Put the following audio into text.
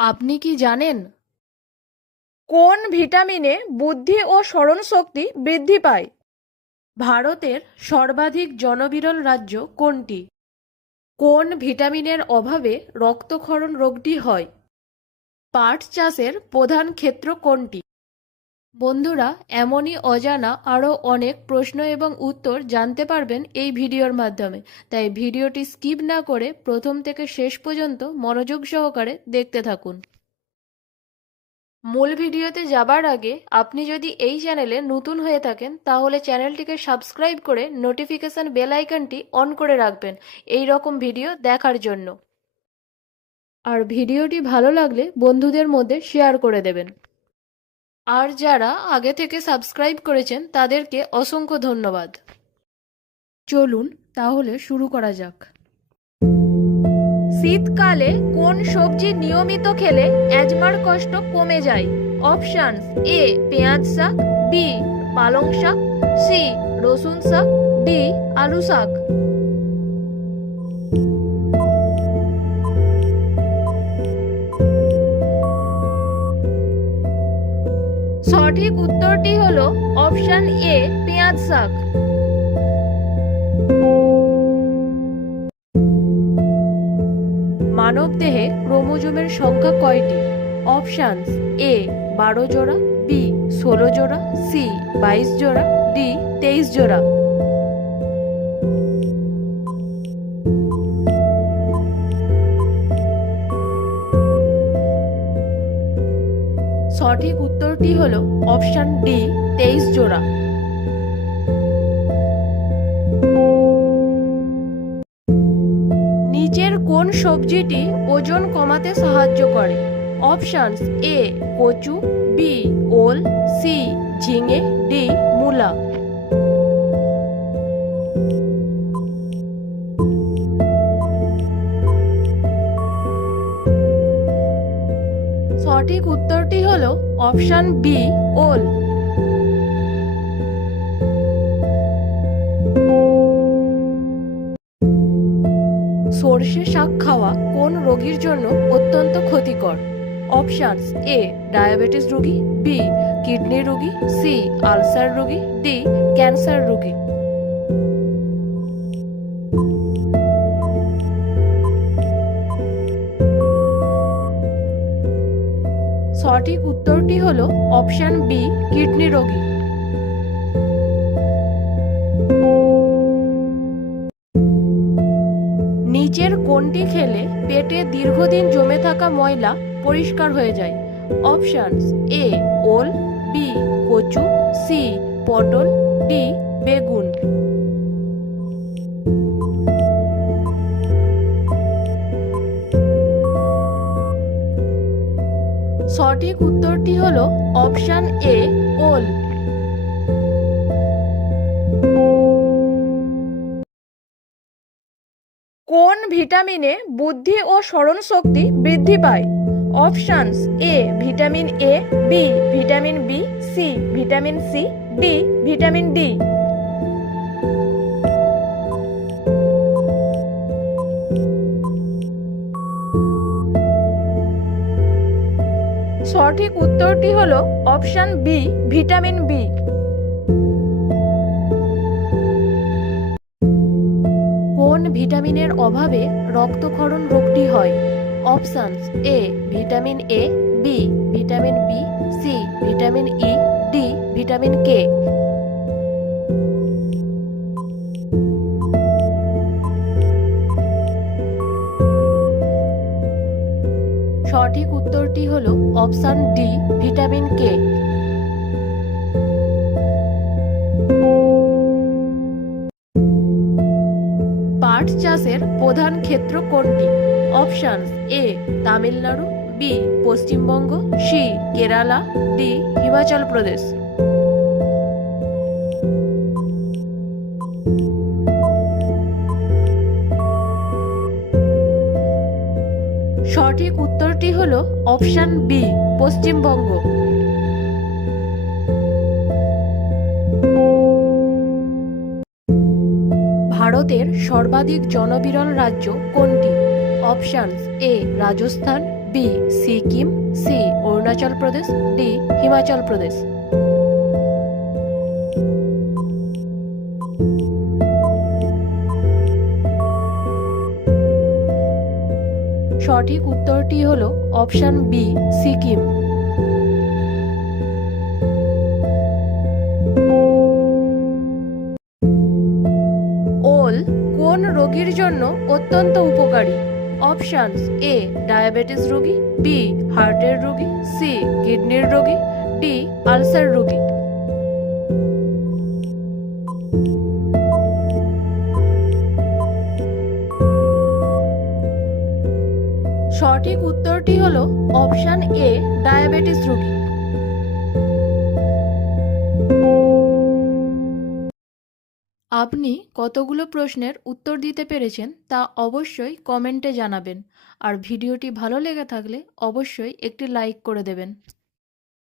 আপনি কি জানেন কোন ভিটামিনে বুদ্ধি ও স্মরণশক্তি বৃদ্ধি পায়? ভারতের সর্বাধিক জনবিরল রাজ্য কোনটি? কোন ভিটামিনের অভাবে রক্তক্ষরণ রোগটি হয়? পাট চাষের প্রধান ক্ষেত্র কোনটি? বন্ধুরা, এমনই অজানা আরও অনেক প্রশ্ন এবং উত্তর জানতে পারবেন এই ভিডিওর মাধ্যমে, তাই ভিডিওটি স্কিপ না করে প্রথম থেকে শেষ পর্যন্ত মনোযোগ সহকারে দেখতে থাকুন। মূল ভিডিওতে যাবার আগে আপনি যদি এই চ্যানেলে নতুন হয়ে থাকেন তাহলে চ্যানেলটিকে সাবস্ক্রাইব করে নোটিফিকেশন বেল আইকনটি অন করে রাখবেন এই রকম ভিডিও দেখার জন্য। আর ভিডিওটি ভালো লাগলে বন্ধুদের মধ্যে শেয়ার করে দেবেন। আর যারা আগে থেকে সাবস্ক্রাইব করেছেন তাদেরকে অসংখ্য ধন্যবাদ। চলুন তাহলে শুরু করা যাক। শীতকালে কোন সবজি নিয়মিত খেলে অ্যাজমার কষ্ট কমে যায়? অপশনস: এ পেঁয়াজ শাক, বি পালং শাক, সি রসুন শাক, ডি আলু শাক। সঠিক উত্তরটি হলো অপশন এ পেঁয়াজ শাক। মানবদেহে ক্রোমোজোমের সংখ্যা কয়টি? অপশানস: এ 12 জোড়া, বি 16 জোড়া, সি 22 জোড়া, ডি 23 জোড়া। সঠিক উত্তরটি হলো অপশান ডি 23 জোড়া। নিচের কোন সবজিটি ওজন কমাতে সাহায্য করে? অপশানস: এ কচু, বি ওল, সি ঝিঙে, ডি মূলা। সঠিক উত্তরটি হলো অপশান বি ওল। সর্ষে শাক খাওয়া কোন রোগীর জন্য অত্যন্ত ক্ষতিকর? অপশানস: এ ডায়াবেটিস রোগী, বি কিডনি রোগী, সি আলসার রোগী, ডি ক্যান্সার রোগী। সঠিক উত্তরটি হলো অপশান বি কিডনি রোগী। নিচের কোনটি খেলে পেটে দীর্ঘদিন জমে থাকা ময়লা পরিষ্কার হয়ে যায়? অপশানস: এ ওল, বি কচু, সি পটল, ডি বেগুন। সঠিক উত্তরটি হলো অপশান এ ওল। কোন ভিটামিনে বুদ্ধি ও স্মরণশক্তি বৃদ্ধি পায়? Options: A vitamin A, B vitamin B, C vitamin C, D vitamin D. সঠিক উত্তরটি হলো অপশন বি ভিটামিন বি। কোন ভিটামিনের অভাবে রক্তক্ষরণ রোগটি হয়? Options: A vitamin A, B vitamin B, C vitamin E, D vitamin K. সঠিক উত্তরটি হলো অপশান ডি ভিটামিন কে। পাট চাষের প্রধান ক্ষেত্র কোনটি? Options: A Tamil Nadu, B Paschimbanga, C Kerala, D Himachal Pradesh. সঠিক উত্তরটি হলো অপশান বি পশ্চিমবঙ্গ। ভারতের সর্বাধিক জনবিরল রাজ্য কোনটি? অপশানস: এ Rajasthan, B Sikkim, C Arunachal Pradesh, D Himachal Pradesh. সঠিক উত্তরটি হলো অপশন বি সিকিম। ওল কোন রোগীর জন্য অত্যন্ত উপকারী? অপশনস এ ডায়াবেটিস রোগী, বি হার্টের রোগী, সি কিডনির রোগী, ডি আলসার রোগী। সঠিক উত্তরটি হলো অপশন এ ডায়াবেটিস রোগী। আপনি কতগুলো প্রশ্নের উত্তর দিতে পেরেছেন তা অবশ্যই কমেন্টে জানাবেন। আর ভিডিওটি ভালো লেগে থাকলে অবশ্যই একটি লাইক করে দেবেন।